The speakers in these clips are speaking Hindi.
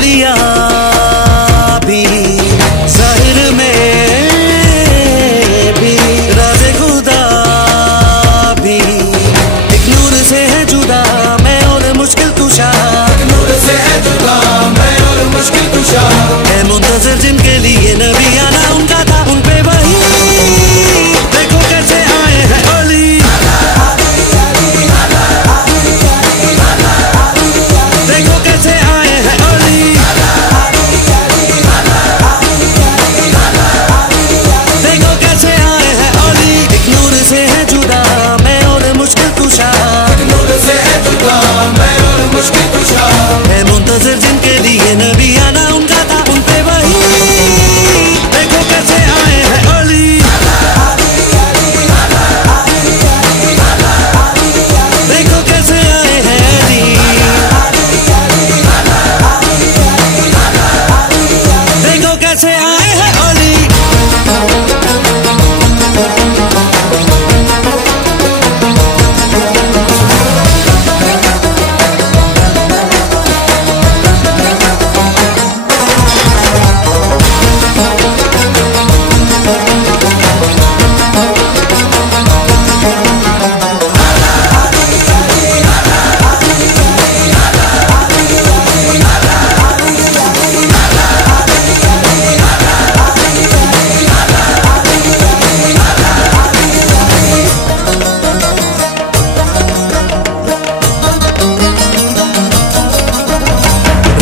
बोलिया भी जाहिर में भी राज़े खुदा भी एक नूर से है जुदा मैं और मुश्किल कुशा, नूर से है जुदा मैं और मुश्किल कुशा। है मुंतज़िर जिनके लिए नबी आना उनका था, उन पे वही देखो कैसे आए हैं ओली। देखो कैसे आए हैं ओली। देखो कैसे आए हैं ओली। एक नूर से है जुदा मैं और मुश्किल कुशा, नूर से है जुदा मैं और मुश्किल कुशा। है मुंतज़िर जिनके लिए नबी आना उनका था, उन पे वही देखो कैसे आए हैं ओली। देखो कैसे आए हैं अली। देखो कैसे आए हैं ओली।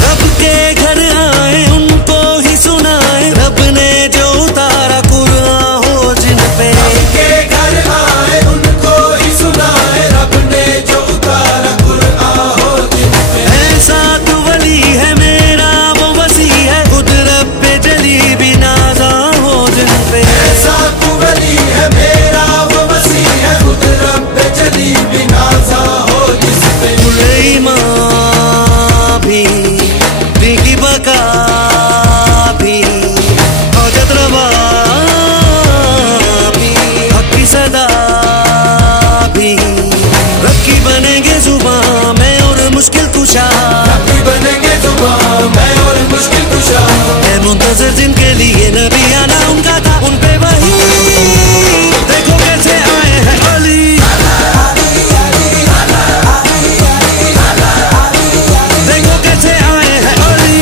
रब के घर आए उनको ही सुनाए, रब ने जो उतारा कुरान हो जिन पे। के घर आए उनको ही सुनाए, रब ने जो उतारा कुरान हो जिन पे। ऐसा तो वली है मेरा वो वसी है, खुद रब जली भी नाज़ा हो जिन पे। ऐसा तू वली है मेरा वो वसी है, खुद रब जली भी नाज़ा हो जिस पे। सुलेमान भी दीकी बका भी हजत रवा भी हक की सदा भी रखी बनेंगे जुबां मैं और मुश्किल कुशा, रब्बी बनेंगे जुबां मैं और मुश्किल कुशा। है मुंतज़िर जिनके लिए नबी आना उनका था, उन पे वही देखो कैसे आए हैं ओली। देखो कैसे आए हैं ओली।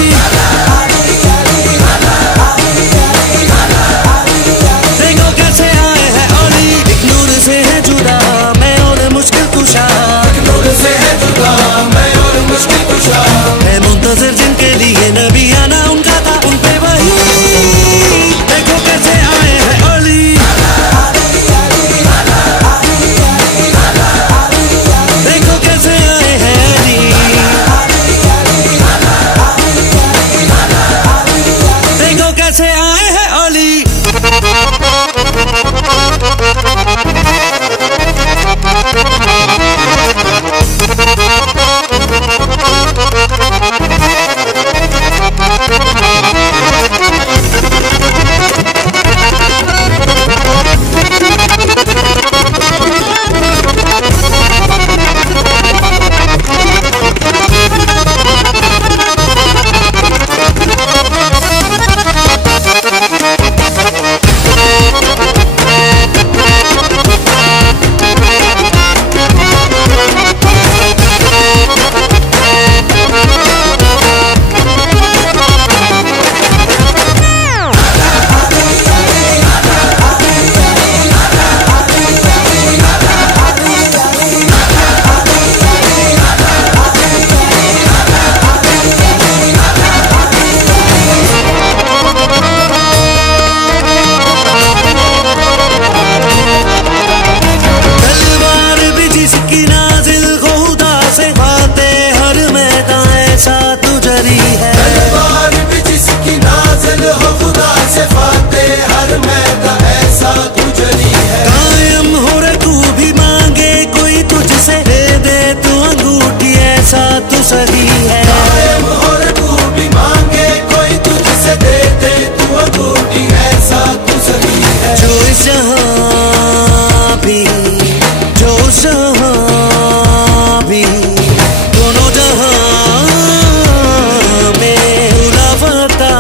पता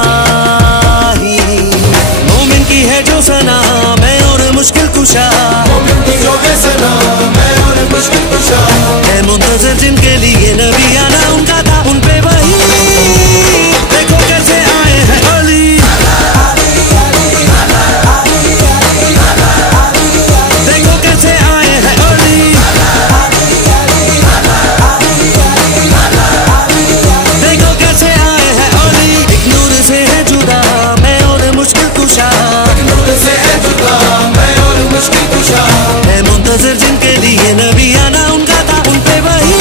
ही। मोमिन की है जो सना मैं और मुश्किल कुशा, मोमिन की जो है सना मैं और मुश्किल कुशा। है मुंतज़िर जिनके लिए नबी आना उनका था, उन पे वही देखो कैसे आए हैं अली। देखो कैसे आए हैं अली। देखो कैसे आए हैं अली। एक नूर से है जुदा मैं और मुश्किल कुशा, नूर से है जुदा मैं और मुश्किल कुशा। है मुंतज़िर जिनके लिए नबी आना उनका था, उन पे वही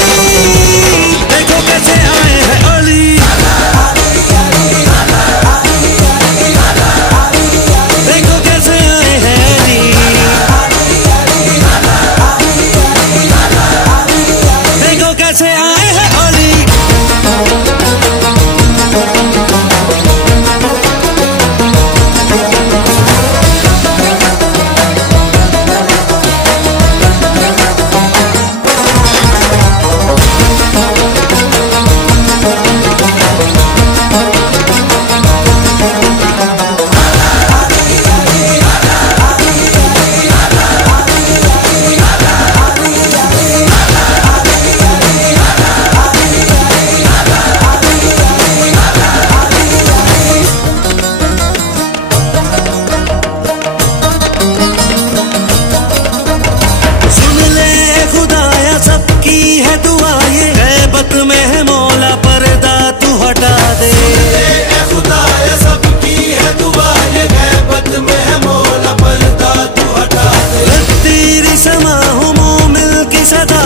देखो कैसे आए हैं अली। देखो कैसे आए हैं अली। देखो कैसे आए हैं अली। सुन ले खुदाया सबकी है दुआ, ये गैबत में है मौला पर्दा तू हटा दे। ए खुदाया सबकी है दुआ, ये गैबत में है मौला पर्दा तू हटा दे। तेरी समा हूँ मोमिल की सदा